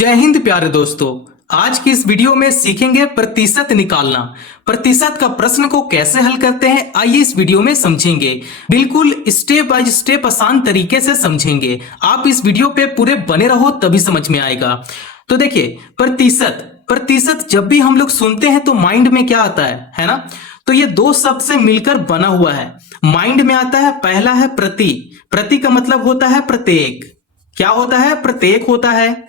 जय हिंद प्यारे दोस्तों। आज की इस वीडियो में सीखेंगे प्रतिशत निकालना। प्रतिशत का प्रश्न को कैसे हल करते हैं, आइए इस वीडियो में समझेंगे। बिल्कुल स्टेप बाय स्टेप आसान तरीके से समझेंगे। आप इस वीडियो पे पूरे बने रहो तभी समझ में आएगा। तो देखिए, प्रतिशत प्रतिशत जब भी हम लोग सुनते हैं तो माइंड में क्या आता है ना? तो ये दो शब्द से मिलकर बना हुआ है। माइंड में आता है, पहला है प्रति। प्रति का मतलब होता है प्रत्येक। क्या होता है? प्रत्येक होता है।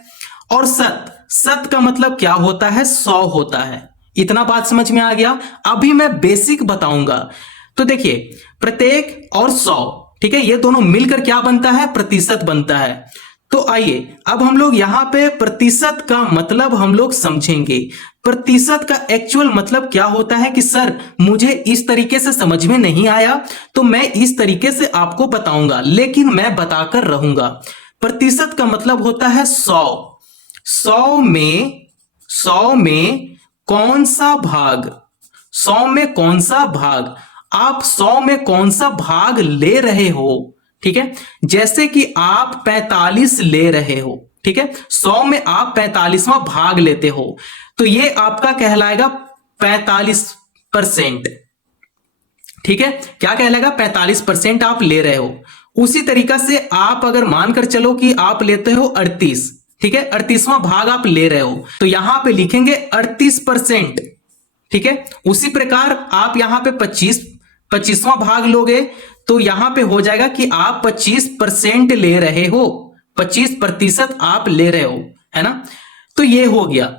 और सत सत का मतलब क्या होता है? 100 होता है। इतना बात समझ में आ गया। अभी मैं बेसिक बताऊंगा। तो देखिए, प्रत्येक और 100, ठीक है, ये दोनों मिलकर क्या बनता है? प्रतिशत बनता है। तो आइए अब हम लोग यहां पे प्रतिशत का मतलब हम लोग समझेंगे। प्रतिशत का एक्चुअल मतलब क्या होता है कि सर मुझे इस तरीके से समझ में नहीं आया तो मैं इस तरीके से आपको बताऊंगा, लेकिन मैं बताकर रहूंगा। प्रतिशत का मतलब होता है 100। 100 में कौन सा भाग? 100 में कौन सा भाग? आप 100 में कौन सा भाग ले रहे हो? ठीक है, जैसे कि आप 45 ले रहे हो, ठीक है, 100 में आप 45वां भाग लेते हो तो ये आपका कहलाएगा 45%। ठीक है, क्या कहलाएगा? 45% आप ले रहे हो। उसी तरीका से आप अगर मानकर चलो कि आप लेते हो 38, ठीक है, 38वां भाग आप ले रहे हो तो यहां पे लिखेंगे 38%। ठीक है, उसी प्रकार आप यहां पे 25वां भाग लोगे तो यहां पे हो जाएगा कि आप 25% ले रहे हो, 25% आप ले रहे हो, है ना? तो ये हो गया।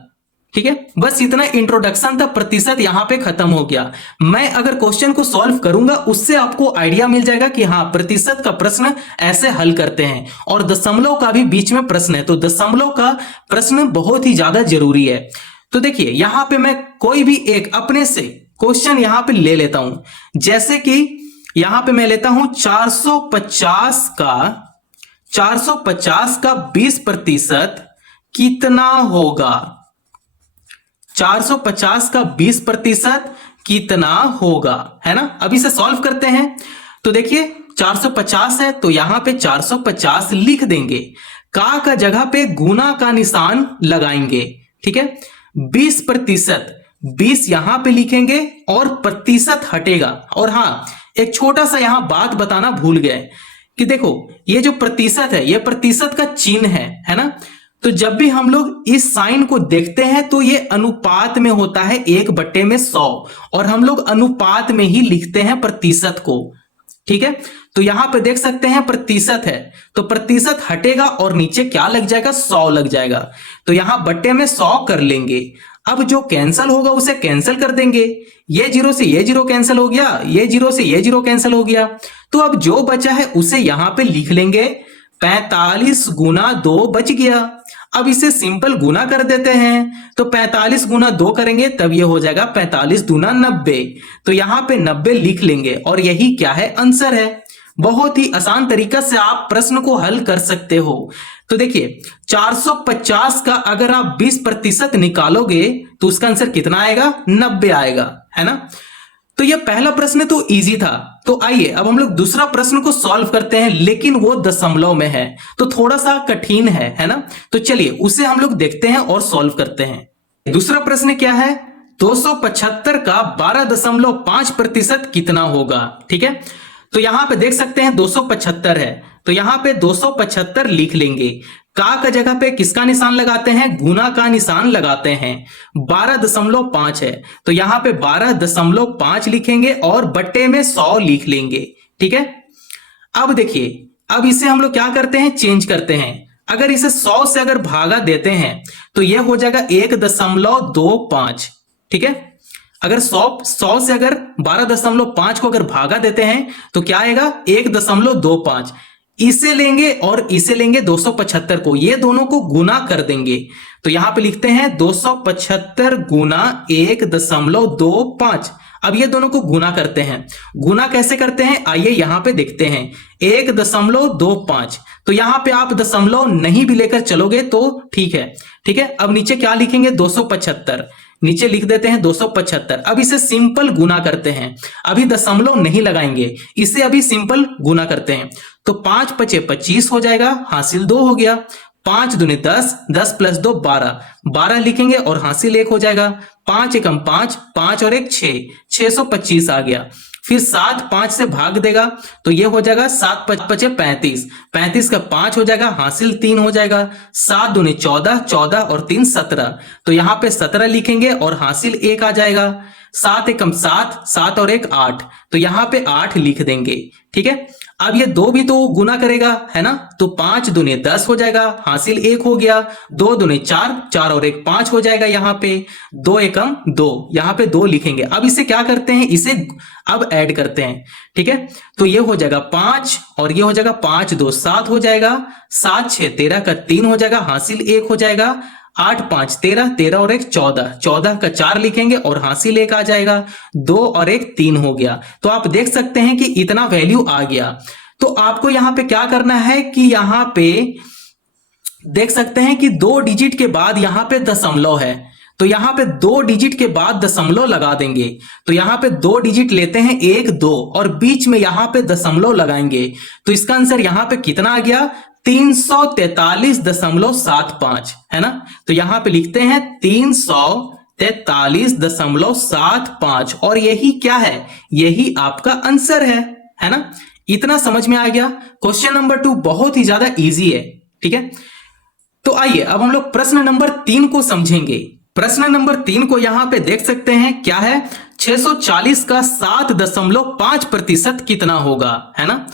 ठीक है, बस इतना इंट्रोडक्शन था। प्रतिशत यहां पे खत्म हो गया। मैं अगर क्वेश्चन को सॉल्व करूंगा उससे आपको आइडिया मिल जाएगा कि हाँ, प्रतिशत का प्रश्न ऐसे हल करते हैं। और दशमलव का भी बीच में प्रश्न है तो दशमलव का प्रश्न बहुत ही ज्यादा जरूरी है। तो देखिए, यहां पे मैं कोई भी एक अपने से क्वेश्चन यहां पे ले लेता हूं। जैसे कि यहां पे मैं लेता हूं 450 का 20% कितना होगा? 450 का 20% कितना होगा, है ना? अब इसे सॉल्व करते हैं। तो देखिए, 450 है तो यहां पे 450 लिख देंगे। का जगह पे गुना का निशान लगाएंगे। ठीक है, 20%, 20 यहां पे लिखेंगे और प्रतिशत हटेगा। और हां, एक छोटा सा यहां बात बताना भूल गए कि देखो, ये जो प्रतिशत है ये प्रतिशत का चिन्ह है ना? तो जब भी हम लोग इस साइन को देखते हैं तो ये अनुपात में होता है 1/100 और हम लोग अनुपात में ही लिखते हैं प्रतिशत को। ठीक है, तो यहां पे देख सकते हैं प्रतिशत है तो प्रतिशत हटेगा और नीचे क्या लग जाएगा? 100 लग जाएगा। तो यहां बट्टे में 100 कर लेंगे। अब जो कैंसल होगा उसे कैंसल कर देंगे। ये जीरो से ये जीरो कैंसिल हो गया, ये जीरो से ये जीरो कैंसिल हो गया। तो अब जो बचा है उसे यहां पे लिख लेंगे। 45 गुना 2 बच गया। अब इसे सिंपल गुना कर देते हैं तो 45 गुना 2 करेंगे तब ये हो जाएगा 45 दूना 90। तो यहां पे 90 लिख लेंगे और यही क्या है? आंसर है। बहुत ही आसान तरीका से आप प्रश्न को हल कर सकते हो। तो देखिए, 450 का अगर आप 20% निकालोगे तो उसका आंसर कितना आएगा? 90 आएगा, है ना? तो यह पहला प्रश्न तो इजी था। तो आइए अब हम लोग दूसरा प्रश्न को सॉल्व करते हैं, लेकिन वो दशमलव में है तो थोड़ा सा कठिन है ना? तो चलिए उसे हम लोग देखते हैं और सॉल्व करते हैं। दूसरा प्रश्न क्या है? 275 का 12.5% कितना होगा? ठीक है, तो यहां पे देख सकते हैं 275 है तो यहां पे 275 लिख लेंगे। का जगह पे किसका निशान लगाते हैं? गुना का निशान लगाते हैं। 12.5 है तो यहां पे 12.5 लिखेंगे और बट्टे में 100 लिख लेंगे। ठीक है, अब देखिए, अब इसे हम लोग क्या करते हैं? चेंज करते हैं। अगर इसे 100 से अगर भागा देते हैं तो यह हो जाएगा 1.25। ठीक है, अगर 100 से अगर 12.5 को अगर भागा देते हैं तो क्या आएगा? 1.25। इसे लेंगे और इसे लेंगे 275 को, ये दोनों को गुना कर देंगे। तो यहां पे लिखते हैं 275 गुना 1.25। अब ये दोनों को गुना करते हैं। गुना कैसे करते हैं आइए यहां पे देखते हैं। 1.25 तो यहां पे आप दशमलव नहीं भी लेकर चलोगे तो ठीक है। ठीक है, अब नीचे क्या लिखेंगे? 275, नीचे लिख देते हैं 275। अब इसे सिंपल गुना करते हैं, अभी दशमलव नहीं लगाएंगे, इसे अभी सिंपल गुना करते हैं। तो 5 × 5 = 25 हो जाएगा, हासिल 2 हो गया। 5 दूनी 10, 10 प्लस 2 12, 12 लिखेंगे और हासिल 1 हो जाएगा। 5 एकम 5, 5 और 1 6, 625 आ गया। फिर 7 5 से भाग देगा तो ये हो जाएगा 7 5 35, 35 का 5 हो जाएगा, हासिल 3 हो जाएगा। 7 दूनी 14, 14 और 3 17, तो यहाँ पे 17 लिखेंगे और हासिल 1 आ जाएगा। 7 एकम 7, 7 और 1 8, तो यहाँ पे 8 लिख देंगे। ठीक है, अब ये 2 भी तो गुना करेगा, है ना, तो 5 दूनी 10 हो जाएगा, हासिल 1 हो गया। 2 दूनी 4, 4 और 1 5 हो जाएगा। यहाँ पे 2 एकम 2, यहाँ पे 2 लिखेंगे। अब इसे क्या करते हैं, इसे अब ऐड करते हैं। ठीक है, तो ये हो जाएगा 5 और ये हो जाएगा 5 2 7 हो जाएगा। 7 6 13 का 3 हो जाएगा, हासिल 1 हो जाएगा। 8 5 13, 13 और 1 14, 14 का 4 लिखेंगे और हासिल 1 आ जाएगा। 2 और 1 3 हो गया। तो आप देख सकते हैं कि इतना वैल्यू आ गया। तो आपको यहां पे क्या करना है कि यहां पे देख सकते हैं कि 2 डिजिट के बाद यहां पे दशमलव है, तो यहां पे 2 डिजिट के बाद दशमलव लगा देंगे। तो यहां पे 2 डिजिट लेते हैं 1 2 और बीच में यहां पे दशमलव लगाएंगे। तो इसका आंसर यहां पे कितना आ गया, 343.75, है ना। तो यहां पे लिखते हैं 343.75 और यही क्या है, यही आपका आंसर है ना। इतना समझ में आ गया। क्वेश्चन नंबर 2 बहुत ही ज्यादा इजी है। ठीक है, तो आइए अब हम लोग प्रश्न नंबर 3 को समझेंगे। प्रश्न नंबर 3 को यहां पे देख सकते हैं, क्या है, 640 का 7.5% कितना होगा, है ना।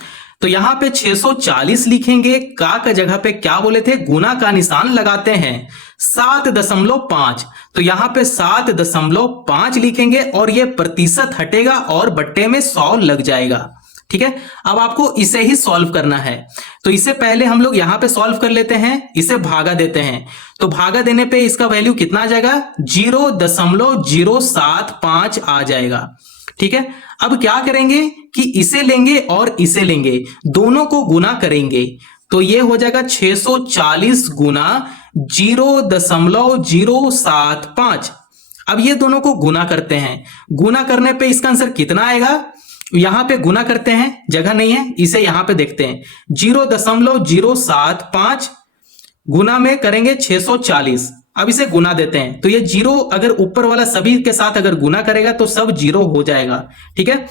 तो यहां पे 640 लिखेंगे, का जगह पे क्या बोले थे, गुना का निशान लगाते हैं। 7.5, तो यहां पे 7.5 लिखेंगे और ये प्रतिशत हटेगा और बट्टे में 100 लग जाएगा। ठीक है, अब आपको इसे ही सॉल्व करना है। तो इसे पहले हम लोग यहां पे सॉल्व कर लेते हैं, इसे भागा देते हैं। तो भागा देने पे इसका वैल्यू कितना आ जाएगा, 0.075 आ जाएगा। ठीक है, अब क्या करेंगे कि इसे लेंगे और इसे लेंगे, दोनों को गुना करेंगे। तो ये हो जाएगा 640 गुना 0.075। अब ये दोनों को गुना करते हैं, गुना करने पे इसका आंसर कितना आएगा, यहां पे गुना करते हैं, जगह नहीं है, इसे यहां पे देखते हैं। 0.075 गुना में करेंगे 640। अब इसे गुना देते हैं, तो ये 0 अगर ऊपर वाला सभी के साथ अगर गुना करेगा तो सब 0 हो जाएगा। ठीक है,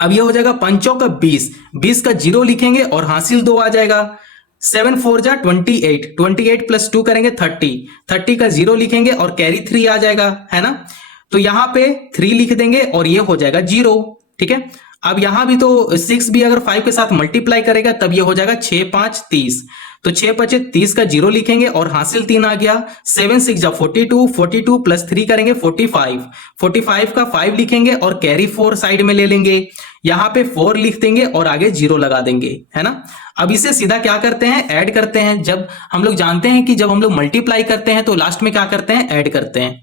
अब ये हो जाएगा 5 का 20, 20 का 0 लिखेंगे और हासिल 2 आ जाएगा। 7 4 जा 28, 28 प्लस 2 करेंगे 30, 30 का 0 लिखेंगे और कैरी 3 आ जाएगा, है ना। तो यहां पे 3 लिख देंगे और ये हो जाएगा 0। ठीक है, अब यहां भी तो 6 भी अगर 5 के साथ मल्टीप्लाई करेगा तब ये हो जाएगा 6 5 30, तो 6 5 30 का 0 लिखेंगे और हासिल 3 आ गया। 7 6 जा 42, 42 प्लस 3 करेंगे 45, 45 का 5 लिखेंगे और कैरी 4 साइड में ले लेंगे। यहां पे 4 लिख देंगे और आगे 0 लगा देंगे, है ना। अब इसे सीधा क्या करते हैं, ऐड करते हैं। जब हम लोग जानते हैं कि जब हम लोग मल्टीप्लाई करते हैं तो लास्ट में क्या करते हैं, ऐड करते हैं।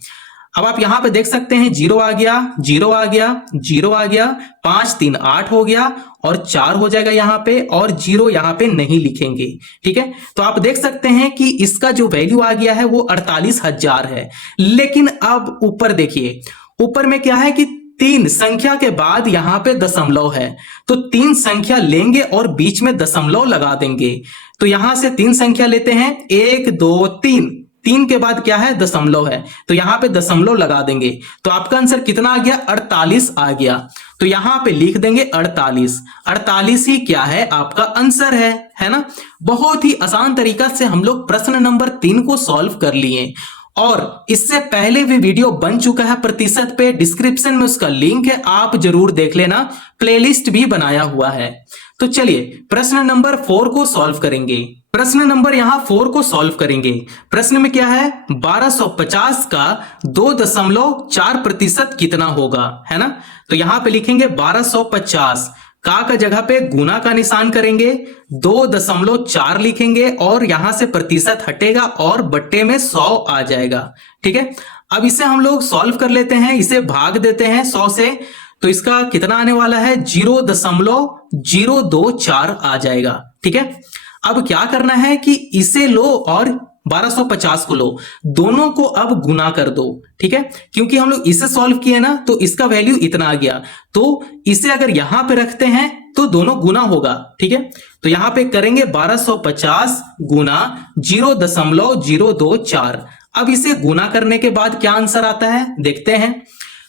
अब आप यहां पे देख सकते हैं 0 आ गया, 0 आ गया, 0 आ गया, 5 3 8 हो गया और 4 हो जाएगा यहाँ पे, और 0 यहाँ पे नहीं लिखेंगे। ठीक है, तो आप देख सकते हैं कि इसका जो वैल्यू आ गया है वो 48,000 है। लेकिन अब ऊपर देखिए, ऊपर में क्या है कि 3 संख्या के बाद यहां पे दशमलव है, तो 3 संख्या लेंगे और बीच में दशमलव लगा देंगे। तो यहां से 3 संख्या लेते हैं, 1 2 3, 3 के बाद क्या है, दशमलव है, तो यहां पे दशमलव लगा देंगे। तो आपका आंसर कितना आ गया, 48 आ गया। तो यहां पे लिख देंगे 48, 48 ही क्या है, आपका आंसर है ना। बहुत ही आसान तरीका से हम लोग प्रश्न नंबर 3 को सॉल्व कर लिए, और इससे पहले भी वीडियो बन चुका है प्रतिशत पे, डिस्क्रिप्शन में उसका लिंक है, आप जरूर देख लेना, प्लेलिस्ट भी बनाया हुआ है। तो चलिए प्रश्न नंबर 4 को सॉल्व करेंगे। प्रश्न नंबर यहां 4 को सॉल्व करेंगे। प्रश्न में क्या है, 1250 का 2.4% कितना होगा, है ना। तो यहां पे लिखेंगे 1250, का जगह पे गुना का निशान करेंगे, 2.4 लिखेंगे और यहां से प्रतिशत हटेगा और बट्टे में 100 आ जाएगा। ठीक है, अब इसे हम लोग सॉल्व कर लेते हैं, इसे भाग देते हैं 100 से, तो इसका कितना आने वाला है, 0.024 आ जाएगा। ठीक है, अब क्या करना है कि इसे लो और 1250 को लो, दोनों को अब गुना कर दो। ठीक है, क्योंकि हम लोग इसे सॉल्व किए ना, तो इसका वैल्यू इतना आ गया, तो इसे अगर यहां पे रखते हैं तो दोनों गुना होगा। ठीक है, तो तो यहां पे करेंगे 1250 गुना 0.024। अब इसे गुना करने के बाद क्या आंसर आता है देखते हैं।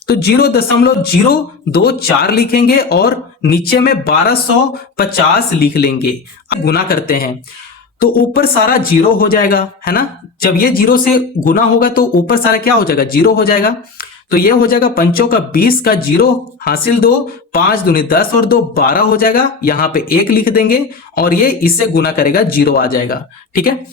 तो 0.024 लिखेंगे और नीचे में 1250 लिख लेंगे। अब गुना करते हैं तो ऊपर सारा जीरो हो जाएगा, है ना। जब ये जीरो से गुना होगा तो ऊपर सारा क्या हो जाएगा, जीरो हो जाएगा। तो ये हो जाएगा 5 का 20 का जीरो हासिल 2, 5 दूनी 10 और 2 12 हो जाएगा। यहां पे 1 लिख देंगे और ये इससे गुना करेगा, जीरो आ जाएगा। ठीक है,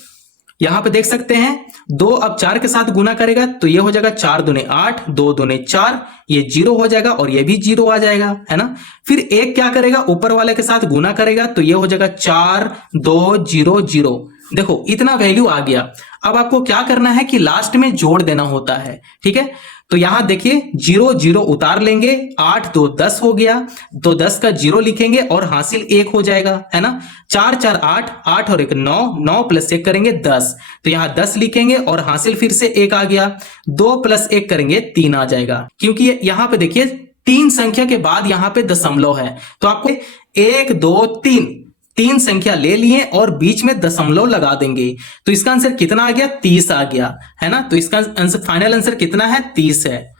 यहां पे देख सकते हैं 2 अब 4 के साथ गुना करेगा तो ये हो जाएगा 4 दूने 8, 2 दूने 4, ये जीरो हो जाएगा और ये भी जीरो आ जाएगा, है ना। फिर 1 क्या करेगा, ऊपर वाले के साथ गुना करेगा तो ये हो जाएगा 4 2 0 0। देखो इतना वैल्यू आ गया। अब आपको क्या करना है कि लास्ट में जोड़ देना होता है। ठीक है, तो यहां देखिए 0 0 उतार लेंगे, 8 2 10 हो गया, तो 10 का 0 लिखेंगे और हासिल 1 हो जाएगा, है ना। 4 4 8, 8 और 1 9, 9 प्लस 1 करेंगे 10, तो यहां 10 लिखेंगे और हासिल फिर से 1 आ गया। 2 प्लस 1 करेंगे 3 आ जाएगा, क्योंकि यहां पे देखिए 3 संख्या के बाद यहां पे दशमलव है, तो आपको 1 2 3 संख्या ले लिए और बीच में दशमलव लगा देंगे। तो इसका आंसर कितना आ गया, 30 आ गया, है ना। तो इसका आंसर फाइनल आंसर कितना है, 30 है।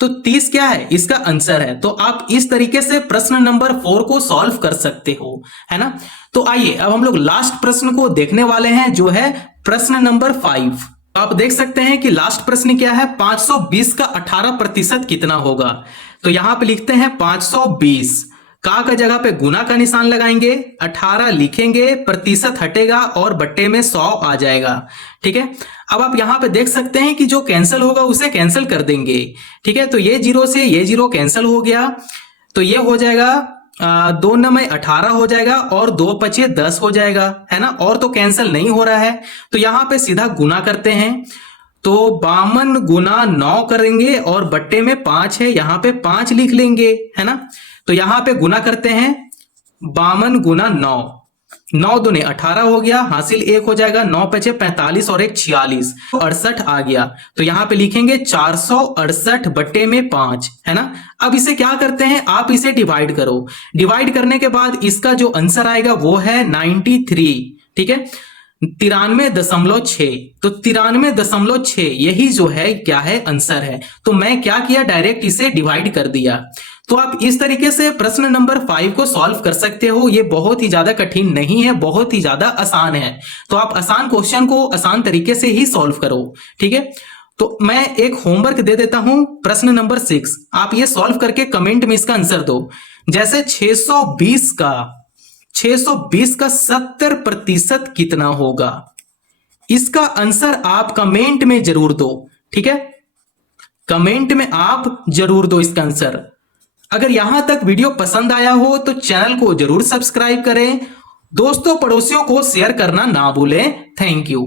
तो 30 क्या है, इसका आंसर है। तो आप इस तरीके से प्रश्न नंबर 4 को सॉल्व कर सकते हो, है ना। तो आइए अब हम लोग लास्ट प्रश्न को देखने वाले हैं, जो है प्रश्न नंबर 5। तो आप देख सकते हैं कि लास्ट प्रश्न क्या है, 520 का 18% कितना होगा। तो यहां पे लिखते हैं 520 का जगह पे गुना का निशान लगाएंगे, 18 लिखेंगे, प्रतिशत हटेगा और बट्टे में 100 आ जाएगा। ठीक है, अब आप यहां पे देख सकते हैं कि जो कैंसिल होगा उसे कैंसिल कर देंगे। ठीक है, तो ये जीरो से ये जीरो कैंसिल हो गया, तो ये हो जाएगा 2 9 18 हो जाएगा और 2 5 10 हो जाएगा, है ना। और तो कैंसिल नहीं हो रहा है, तो यहां पे सीधा गुना करते हैं। तो 52 गुना 9 करेंगे और बट्टे में 5 है, यहां पे 5 लिख लेंगे, है ना। तो यहां पे गुना करते हैं 52 गुना 9, 9 दूने 18 हो गया, हासिल 1 हो जाएगा, 9 5 45 और 1 46, 68 आ गया। तो यहां पे लिखेंगे 468 बट्टे में 5, है ना। अब इसे क्या करते हैं, आप इसे डिवाइड करो। डिवाइड करने के बाद इसका जो आंसर आएगा वो है 93। ठीक है, 93.6। तो 93.6 यही जो है क्या है, आंसर है। तो मैं क्या किया, डायरेक्ट इसे डिवाइड कर दिया। तो आप इस तरीके से प्रश्न नंबर 5 को सॉल्व कर सकते हो। ये बहुत ही ज्यादा कठिन नहीं है, बहुत ही ज्यादा आसान है। तो आप आसान क्वेश्चन को आसान तरीके से ही सॉल्व करो। ठीक है, तो मैं एक होमवर्क दे देता हूं, प्रश्न नंबर 6 आप ये सॉल्व करके कमेंट में इसका आंसर दो। जैसे 620 का 70% कितना होगा, इसका आंसर आप कमेंट में जरूर दो। ठीक है, कमेंट में आप जरूर दो इसका आंसर। अगर यहां तक वीडियो पसंद आया हो तो चैनल को जरूर सब्सक्राइब करें, दोस्तों पड़ोसियों को शेयर करना ना भूलें। Thank you.